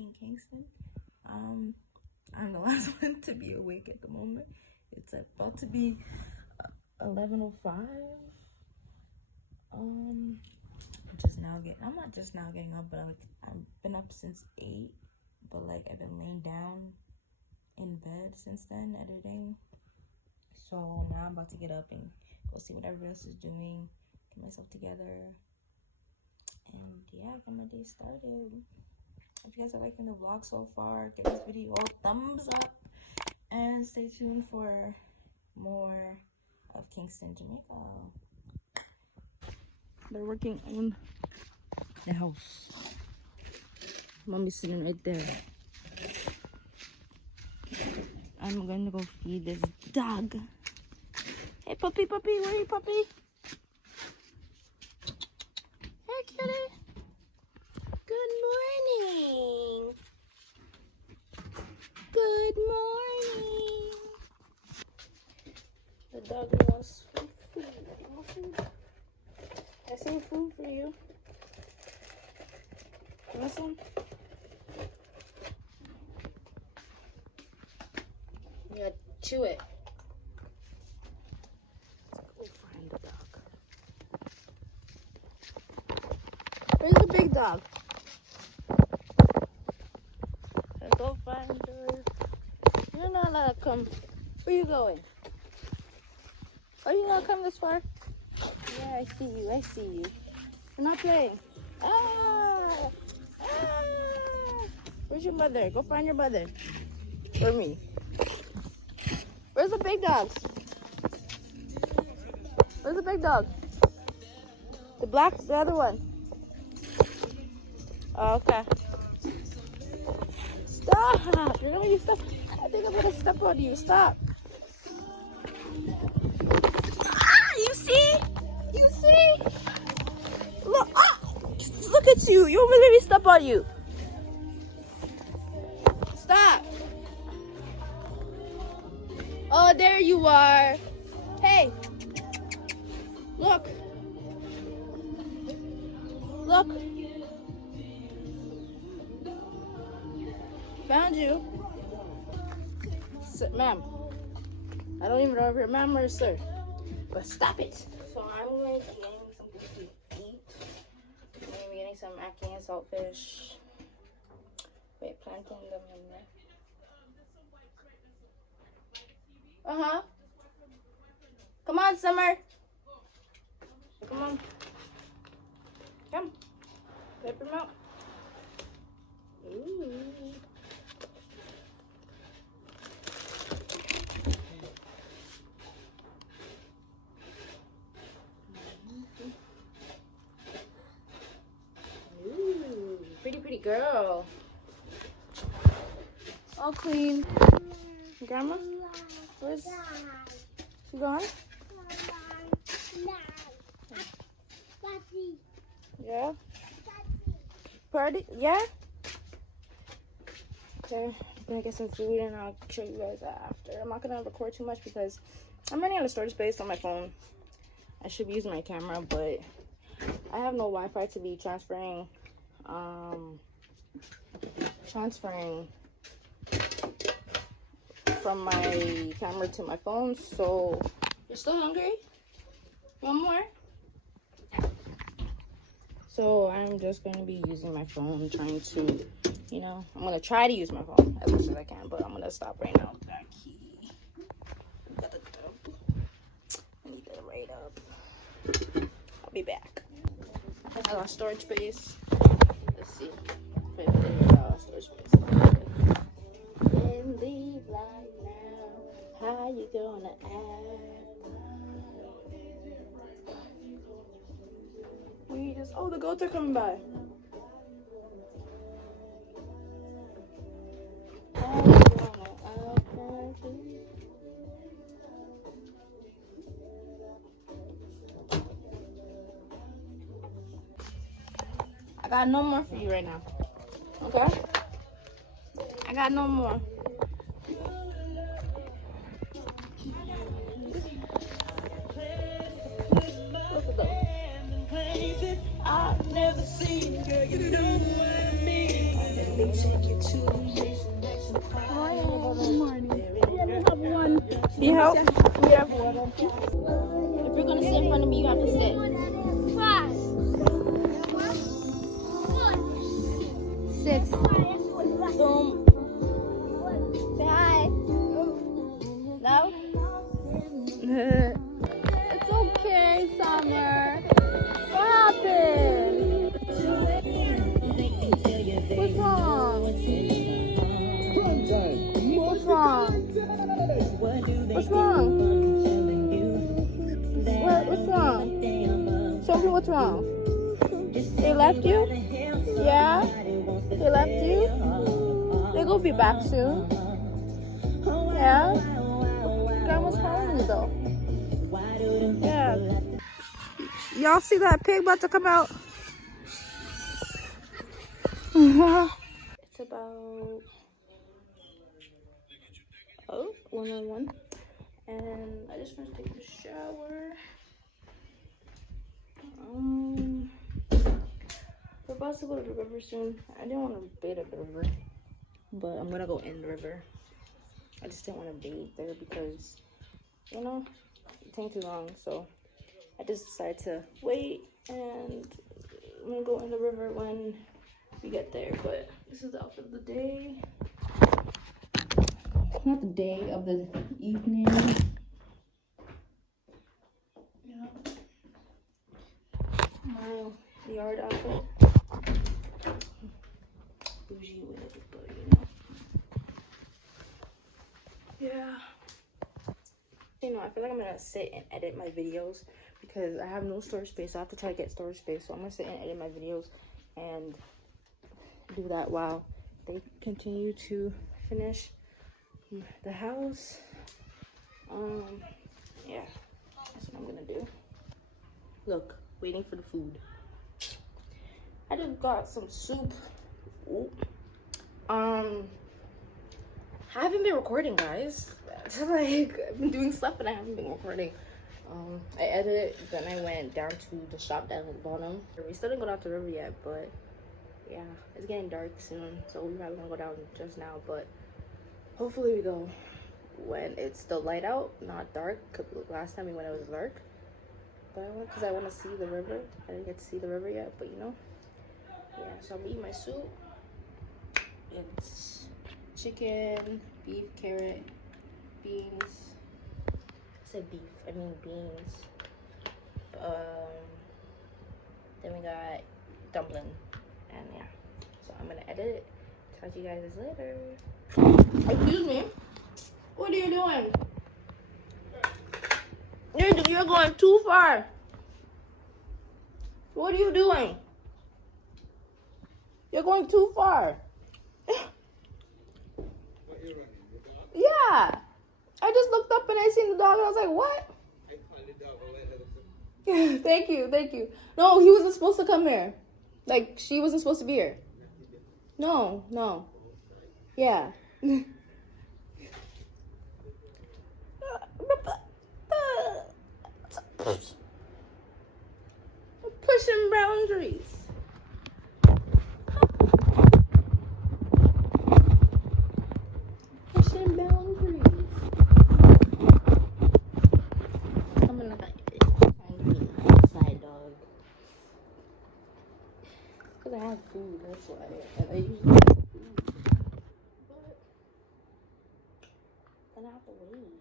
in Kingston. I'm the last one to be awake at the moment. It's about to be 11:05. I'm not just now getting up, but I've been up since 8, but like I've been laying down in bed since then editing. So now I'm about to get up and go see what everybody else is doing, get myself together, and yeah, get my day started. If you guys are liking the vlog so far, give this video a thumbs up and stay tuned for more of Kingston, Jamaica. They're working on the house. Mommy's sitting right there. I'm going to go feed this dog. Hey, puppy, puppy, where are you, puppy? Hey, kitty. Good morning. Good morning. The dog wants food. I some food for you. You want some? You gotta chew it. Let's go find the dog. Where's the big dog? Let's go find her. You're not allowed to come. Where you going? Are you not come this far? Yeah, I see you. I see you. You're not playing. Ah! Ah! Where's your mother? Go find your mother. Or me. Where's the big dogs? Where's the big dog? The black, the other one. Oh, okay. Stop! You're gonna be stuck. I think I'm gonna step on you. Stop. Ah! You see? You see? Look! Ah! Look at you! You won't let me step on you. Stop! Oh, there you are. Hey! Look! Look! Found you. Ma'am. I don't even know if you're ma'am or sir. But stop it! So I'm going to be getting something to eat. I'm going to be getting some ackee and saltfish. Wait, planting them in there. Uh-huh. Come on, Summer. Come on. Come. Flip him out. Ooh. Ooh. Pretty girl. All clean. Grandma? Where's she gone? Yeah? Party? Yeah? Okay, I'm gonna get some food and I'll show you guys after. I'm not gonna record too much because I'm running out of storage space on my phone. I should be using my camera, but I have no Wi-Fi to be transferring from my camera to my phone. So you're still hungry? One more? So I'm just gonna be using my phone, trying to, you know, I'm gonna try to use my phone as much as I can, but I'm gonna stop right now. That key. Got the dub. I need that right up. I'll be back. I got storage space. Let's see. Storage space. And leave right now. How you gonna act? We just, oh, the goats are coming by. I got no more for you right now. Okay? I got no more. Look at those. I've never seen, girl, you know what I mean. me, you have to sit. Sit. Boom. Say hi. No? It's okay, Summer. What happened? What's wrong? What's wrong? What's wrong? What's wrong? Show me what's wrong. They left you? Yeah? They left you? They will be back soon. Yeah? Grandma's calling you though. Yeah. Y'all see that pig about to come out? It's about 1:01, and I just finished taking a shower. We're about to go to the river soon. I didn't want to bathe at the river, but I'm gonna go in the river. I just didn't want to bathe there because, you know, it takes too long. So I just decided to wait, and I'm gonna go in the river when we get there. But this is the outfit of the day. Not the day, of the evening. Yeah. My yard outfit. Bougie with it, but you know. Yeah. You know, I feel like I'm gonna sit and edit my videos because I have no storage space. I have to try to get storage space, so I'm gonna sit and edit my videos and do that while they continue to finish the house. Yeah, that's what I'm gonna do. Look, waiting for the food. I just got some soup. Ooh. I haven't been recording, guys. Like, I've been doing stuff and I haven't been recording. I edited, then I went down to the shop down at the bottom. We still didn't go down to the river yet, but yeah, it's getting dark soon, so we probably won't go down just now, but hopefully we go when it's still light out, not dark, because last time we went it was dark. But I went because I want to see the river. I didn't get to see the river yet, but you know. Yeah, so I'm eating my soup. It's chicken, beef, carrot, beans. I said beef, I mean beans. Then we got dumpling, and yeah. So I'm gonna edit it. Talk to you guys later. Excuse me. What are you doing? You're going too far. What are you doing? You're going too far. Yeah. I just looked up and I seen the dog and I was like, what? Thank you. No, he wasn't supposed to come here. Like, she wasn't supposed to be here. No. Yeah. Pushing boundaries. Pushing boundaries. I'm gonna find me outside, dog. Because I have food, that's why. And I usually have food. But then I have to wait.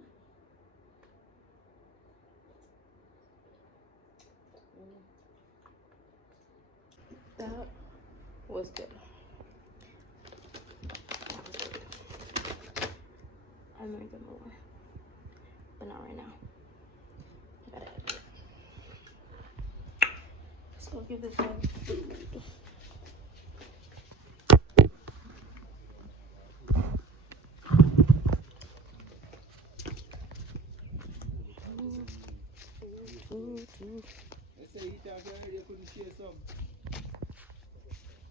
That was good. I'm gonna get more, but not right now. I gotta edit it. Let's go give this dog food.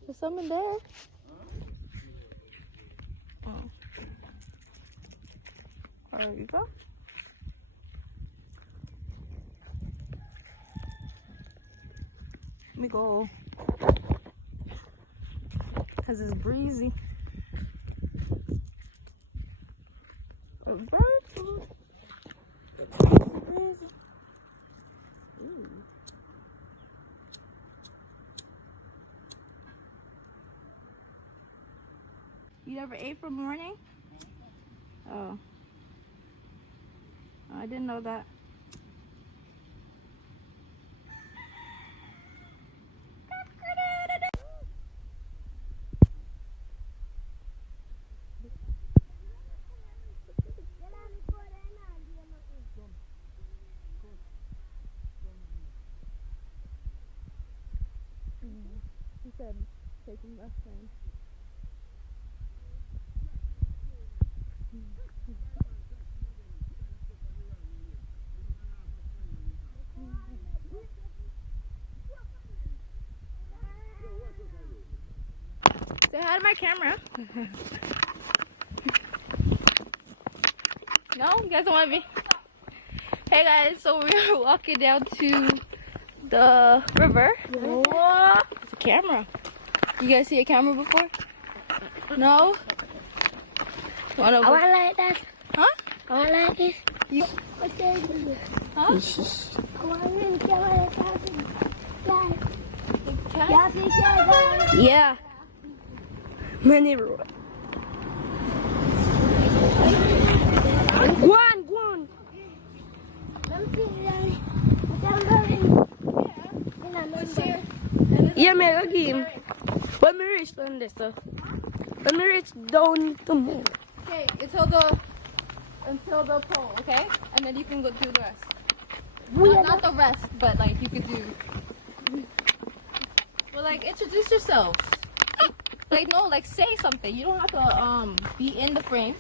There's some in there. Oh. There you go. Let me go. Because it's breezy. It's very cool. It's breezy. Ooh. You ever ate for morning? Oh. I didn't know that. He said, take him left lane. Say hi to my camera. No? You guys don't want me? Hey guys, so we're walking down to the river. Whoa. It's a camera. You guys see a camera before? No? I want like that. Huh? I want like this. You? Huh? Yeah. Many road. Go on. Yeah, me go game. When me reach down there, so. When me reach down to move. Okay, until the pole, okay? And then you can go do the rest. Not the rest, but like you could do. Well, like introduce yourself. Like no, like say something. You don't have to be in the frame.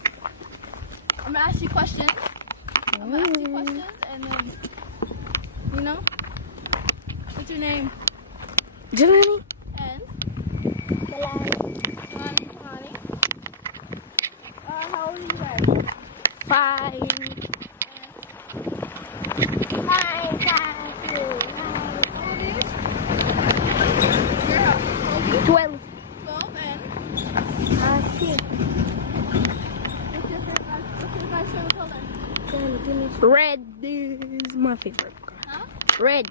I'm gonna ask you questions. And then you know. What's your name? Jelani. And? Jelani. How old are you guys? 5. And? 5. How old is? You're how old? 12. 12 and? 6. What's your favorite color? Red is my favorite color. Huh? Red.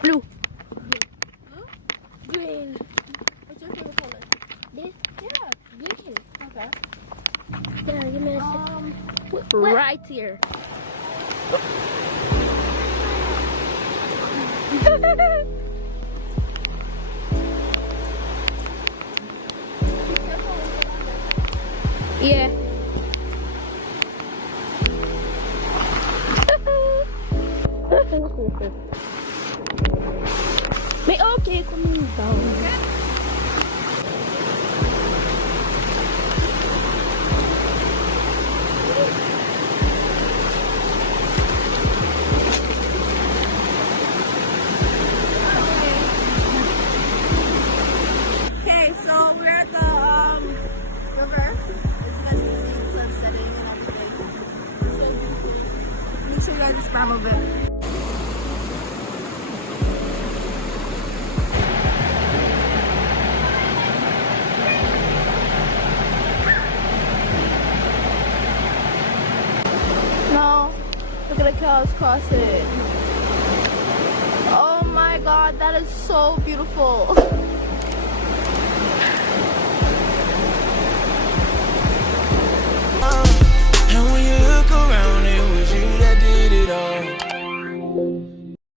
Blue. Blue? Green. What's your favorite color? This? Yeah, green. Okay. Yeah, give me a right here. Yeah. May okay kung down. Okay, so we're at the river. As you guys can see, the sun's setting and everything. So, make sure you guys subscribe a bit. Look at the cows crossing. Oh my god, that is so beautiful.